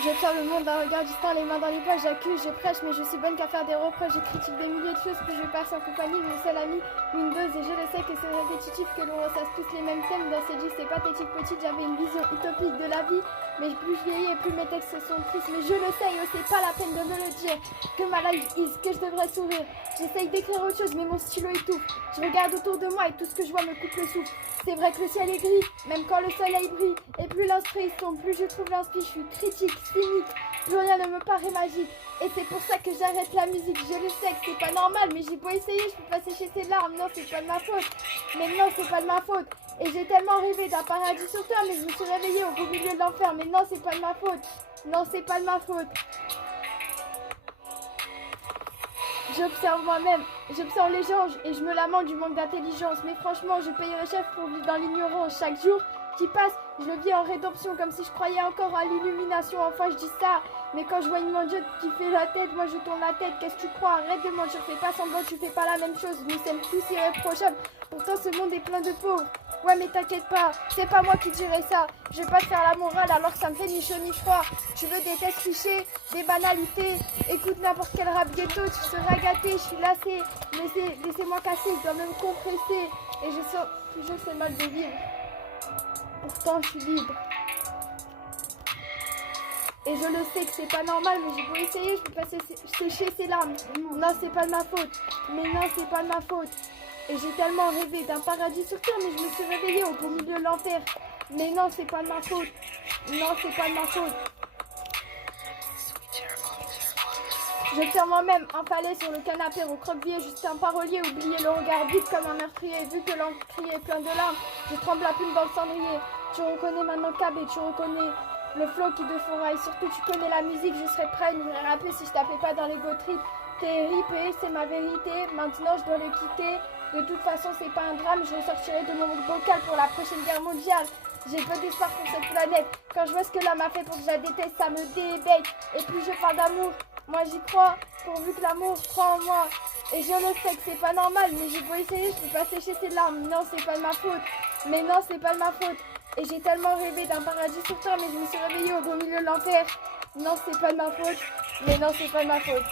J'observe le monde d'un regard distant, les mains dans les poches, j'accuse, je prêche, mais je suis bonne qu'à faire des reproches, je critique des milliers de choses, puis je passe en compagnie d'une seule amie, Windows, et je le sais que c'est répétitif, que l'on ressasse tous les mêmes thèmes dans ces listes, c'est pathétique, petite, j'avais une vision utopique de la vie, mais plus je vieillis et plus mes textes sont tristes, mais je le sais, et c'est pas la peine de me le dire, que ma life is, que je devrais sourire, j'essaye d'écrire autre chose, mais mon stylo étouffe, je regarde autour de moi et tout ce que je vois me coupe le souffle, c'est vrai que le ciel est gris, même quand le soleil brille, et plus l'inspire tombe, plus je trouve l'inspire, je suis critique, cynique, plus rien ne me paraît magique. Et c'est pour ça que j'arrête la musique. Je le sais que c'est pas normal, mais j'ai beau essayer, je peux pas sécher ces larmes. Non, c'est pas de ma faute. Mais non, c'est pas de ma faute. Et j'ai tellement rêvé d'un paradis sur terre, mais je me suis réveillée au beau milieu de l'enfer. Mais non, c'est pas de ma faute. Non, c'est pas de ma faute. J'observe moi-même, j'observe les gens et je me lamente du manque d'intelligence. Mais franchement, je payerais cher pour vivre dans l'ignorance. Chaque jour qui passe, je le vis en rédemption, comme si je croyais encore à l'illumination. Enfin, je dis ça, mais quand je vois une mendiante qui fait la tête, moi je tourne la tête. Qu'est-ce que tu crois? Arrête de mentir, fais pas semblant, tu fais pas la même chose. Nous sommes tous irréprochables, pourtant ce monde est plein de pauvres. Ouais, mais t'inquiète pas, c'est pas moi qui dirais ça. Je vais pas te faire la morale alors que ça me fait ni chaud ni froid. Tu veux des tests clichés, des banalités. Écoute n'importe quel rap ghetto, tu seras gâté. Je suis lassée, laissez-moi casser, je dois me compresser. Et je sens toujours ce mal de vivre. Pourtant, je suis libre. Et je le sais que c'est pas normal, mais j'ai beau essayer, je peux pas sécher ces larmes. Non, c'est pas de ma faute. Mais non, c'est pas de ma faute. Et j'ai tellement rêvé d'un paradis sur terre, mais je me suis réveillée au beau milieu de l'enfer. Mais non, c'est pas de ma faute. Non, c'est pas de ma faute. Je tiens moi-même empalé sur le canapé, recroquevillé, juste un parolier, oublié le regard vide comme un meurtrier. Vu que l'encrier est plein de larmes, je tremble la plume dans le cendrier. Tu reconnais maintenant Cab et tu reconnais le flow qui te fera. Et surtout, tu connais la musique, je serais prêt à une vraie rapper si je tapais pas dans les go trip. T'es ripé, c'est ma vérité, maintenant je dois le quitter. De toute façon, c'est pas un drame, je ressortirai de mon bocal pour la prochaine guerre mondiale. J'ai peu d'espoir pour cette planète. Quand je vois ce que l'homme a fait pour que je la déteste, ça me débecte. Et plus je parle d'amour, moi j'y crois, pourvu que l'amour croit en moi. Et je le sais que c'est pas normal, mais j'ai beau essayer, je peux pas sécher ces larmes. Non, c'est pas de ma faute. Mais non, c'est pas de ma faute. Et j'ai tellement rêvé d'un paradis sur terre, mais je me suis réveillée au beau milieu de l'enfer. Non, c'est pas de ma faute. Mais non, c'est pas de ma faute.